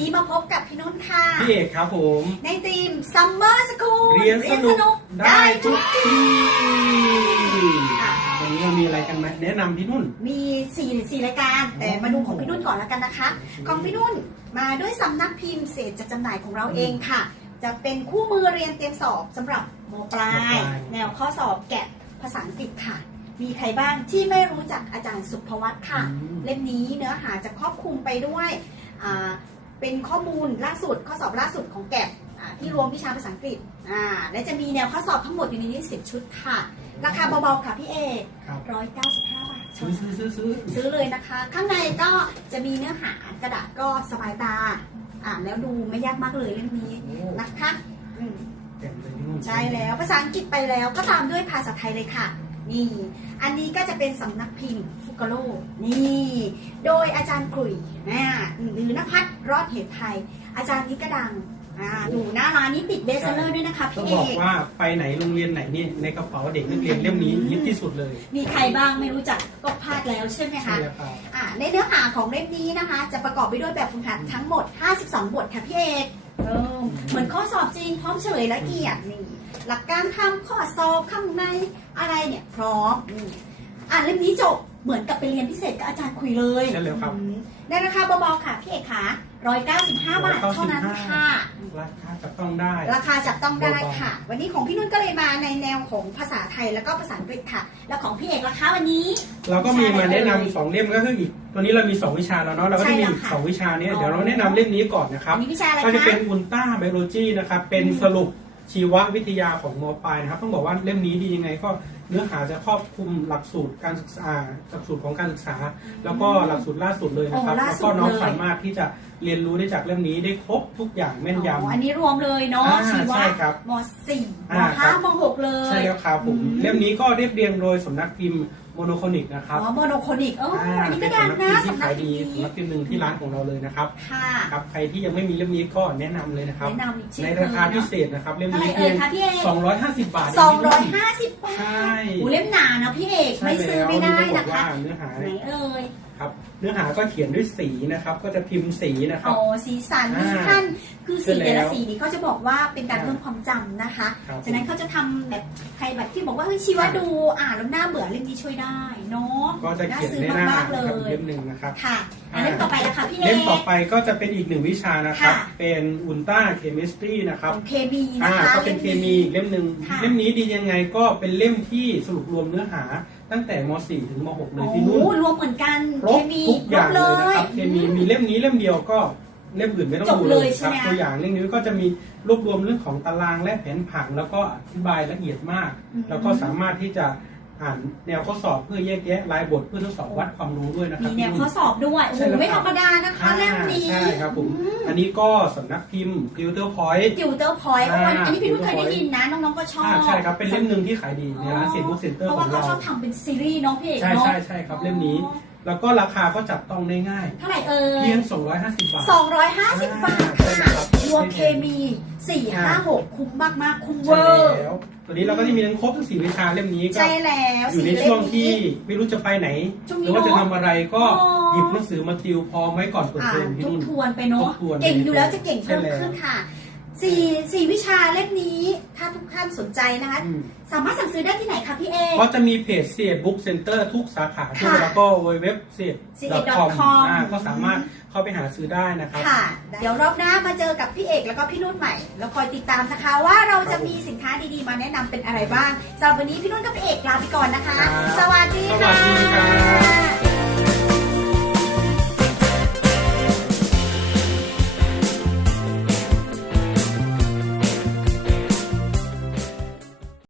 นี้มาพบกับพี่นุ่นค่ะ พี่เอกครับผม ในทีม Summer School เรียนสนุกได้ทุกที่ค่ะวันนี้เรามีอะไรกันไหมแนะนำพี่นุ่น มีสี่สี่รายการ แต่มาดูของพี่นุ่นก่อนแล้วกันนะคะ ของพี่นุ่นมาด้วยสำนักพิมพ์เศษจัดจำหน่ายของเราเองค่ะ จะเป็นคู่มือเรียนเตรียมสอบสำหรับมปลายมปลาย แนวข้อสอบแกะภาษาอังกฤษค่ะมีใครบ้างที่ไม่รู้จักอาจารย์สุภวัตค่ะอืมเล่มนี้เนื้อหาจะครอบคลุมไปด้วยอ่า เป็นข้อมูลล่าสุดข้อสอบล่าสุดของแกะอ่าที่รวมวิชาภาษาอังกฤษอ่าและจะมีแนวข้อสอบทั้งหมดอยู่ในนี้สิบชุดค่ะ ราคาเบาๆค่ะพี่เอกครับร้อยเก้าสิบห้าบาทซื้อซื้อซื้อซื้อซื้อเลยนะคะ ข้างในก็จะมีเนื้อหากระดาษก็สบายตา อ่านแล้วดูไม่ยากมากเลยเล่มนี้โอ้นะคะอืมเต็มเลยพี่นุ่นใช่แล้วภาษาอังกฤษไปแล้วก็ตามด้วยภาษาไทยเลยค่ะ นี่ อันนี้ก็จะเป็นสำนักพิมพ์ฟุ กโลนี่ โดยอาจารย์กลุ่ยนะหรือนภัทรรอดเหตุไทย อาจารย์นี้ก็ดังอ่าดูหน้าร้านนี้ติดเบสเซอร์ด้วยนะคะต้อพี่งเอบอกกว่าไปไหนโรงเรียนไหนนี่ในกระเป๋าเด็กนักเรียนเล่มนี้ยึดที่สุดเลย มีใครบ้างไม่รู้จักก็พลาดแล้วใช่ไหมใช่คะแล้วครับอ่าในเนื้อหาของเล่มนี้นะคะ จะประกอบไปด้วยแบบฝึกหัดทั้งหมด 52 บทค่ะพี่เอกเออเหมือนข้อสอบจริงพร้อมเฉลยละเอียดนี่หลักการทำข้อสอบข้างในอะไรเนี่ยพร้อมนี่อ่านเล่มนี้จบ เหมือนกับไปเรียนพิเศษกับอาจารย์คุยเลยใช่แล้วครับอืมในราคาเบาๆค่ะพี่เอกค่ะ195 บาทเท่านั้นค่ะ ราคาจับต้องได้ ราคาจับต้องได้เบาๆค่ะ วันนี้ของพี่นุ่นก็เลยมาในแนวของภาษาไทยแล้วก็ภาษาอังกฤษค่ะ แล้วของพี่เอกราคาวันนี้ เราก็มีมาแนะนำใช่สองเล่มก็คืออีก ตัวนี้เรามีสองวิชาแล้วเนาะเราก็จะมีอีกใช่แล้วค่ะสองวิชาเนี้ยอ๋อเดี๋ยวเราแนะนำเล่มนี้ก่อนนะครับอันนี้วิชาอะไรก็จะคะเป็นอุลตราไบโอโลจีนะครับเป็นอืมสรุป ชีววิทยาของมปลายนะครับ ต้องบอกว่าเล่มนี้ดียังไง ก็เนื้อหาจะครอบคลุมหลักสูตรการศึกษาหลักสูตรของการศึกษา แล้วก็หลักสูตรล่าสุดเลยนะครับโอ้ล่าแล้วสุก็ดน้องเลย สามารถที่จะเรียนรู้ได้จากเล่มนี้ได้ครบทุกอย่างแม่นยำอ๋ออันนี้รวมเลยเนาะอ่าชีวะใช่ครับมสี่มอ่าห้าครับมหกเลยใช่แล้วครับผมอืม เล่มนี้ก็เรียบเรียงโดยสำนักพิมพ์ โมโนโคนิกนะครับอ๋อโมโนโคนิกเออออ่าอันนี้เป็ก็นดังสำนักนะพิมพ์ที่สำนัขากยพิมพ์นี้ดีสำนักพิมพ์หนึ่งที่ร้านของเราเลยนะครับค่ะครับใครที่ยังไม่มีเล่มนี้ก็แนะนำเลยนะครับ แนะนำอีกเช่นในเคยราคาพิเนาะเศษนะครับเล่มเท่าไหร่นี้เอ่เพียยงคะพี่เอก 250 บาทสองร้อยห้าสิบบาทใช่ โอ้เล่มหนานะพี่เอกใช่ไม่ซื้อแล้วไม่ได้นี่ต้นะองบอกคะ ว่าเนื้อหาไหนเอ่ย ครับเนื้อหาก็เขียนด้วยสีนะครับ ก็จะพิมพ์สีนะครับโอ้สีสันอ่าทุกท่านคือสีใช่แล้วแต่ละสีนี้เขาจะบอกว่าเป็นการอ่าเพิ่มความจำนะคะครับฉะนั้นเขาจะทำแบบใครแบบที่บอกว่าเฮ้ยชีวะอ่าดูอ่านแล้วน่าเบื่อเล่มนี้ช่วยได้เนาะก็จะเขียนซื้อในหน้ามากๆเลนะครับยเล่มหนึ่งนะครับ ค่ะอันเล่มต่อไปนะคะพี่เอเล่มต่อกไปก็จะเป็นอีกหนึ่งวิชานะครับ ค่ะ เป็นอุลตราเคมิสตรีนะครับของเคมีนะอ่าคะ ก็เป็นเคมีอีกเล่มหนึ่งค่ะเล่มนี้ดียังไงก็เป็นเล่มที่สรุปรวมเนื้อหา ตั้งแต่ม .4 ถึงม .6 เลยที่นู่นโอ้รวมเหมือนกันครเคบมีทุกอย่างครบเลยนะครับเคมีมีเล่มนี้เล่มเดียวก็เล่มอื่นไม่ต้องจบดูเลยคใช่รัไหมคะตัวอย่างเล่มนี้ก็จะมีรวบรวมเรื่องของตารางและแผนผังแล้วก็อธิบายละเอียดมากอืมแล้วก็สามารถที่จะอ่านแนวข้อสอบเพื่อแยกแยะรายบทเพื่อทดสอบวัดความรู้ด้วยนะครัมีบแนวข้อสอบด้วยโอ้โหใช่แล้วไม่ธรรมดานะคะอ่าเล่ม นี้ใช่ครับผม อันนี้ก็สำนักพิมพ์ฟิลเตอร์พอยต์ติวเตอร์พอยต์อ่าอันนี้พี่นุ่นเคยได้ Filter ยินนะ น้องๆก็ชอบใช่ครับ เป็นเล่มหนึ่งที่ขายดีในร้านเซ็นบุ๊กเซ็นเตอร์เพราะขอว่างเขาเรา ชอบทำเป็นซีรีส์เน้องพี่เอกใช่เนาะใช่ใช่ครับเล่มนี้ แล้วก็ราคาก็จับต้องได้ง่าย เท่าไหร่เอ่ยเพียง 250 บาท 250 บาท เคมี4อ่า5 6คุ้มมากมากๆคุ้มเวใช่อร์แล้วตัวนี้เราก็จะมีทั้งครบทั้งสี่วิชาเล่มนี้ก็ใช่แล้วอยู่ในสี่เล่ช่วงมที่นี้ไม่รู้จะไปไหนช่วงหนี้รือว่าจะเนอะทำอะไรก็อ๋อหยิบหนังสือมาติวพร้อมไว้ก่อนเปิดอ่าเทอมนพี่ทบนุ่นทวนไปเนาะทบทวนเก่งอยู่แล้วจะเก่งเพิ่มใช่แล้วขึ้นค่ะ สี่สี่วิชาเล่มนี้ ถ้าทุกท่านสนใจนะคะ อืม สามารถสั่งซื้อได้ที่ไหนคะพี่เอกก็จะมีเพจเสียบุ๊กเซ็นเตอร์ทุกสาขาทั่วค่ะแล้วก็เว็บเสีย siet.com อ่าก็สามารถเข้าไปหาซื้อได้นะครับ ค่ะ เดี๋ยวรอบหน้ามาเจอกับพี่เอกแล้วก็พี่นุ่นใหม่ แล้วคอยติดตามนะคะ ว่าเราจะมีสินค้าดีๆ มาแนะนำเป็นอะไรบ้างสำหรับวันนี้พี่นุ่นกับพี่เอกลาไปก่อนนะคะ ครับสวัสดีสวัค่ะ สดีครับ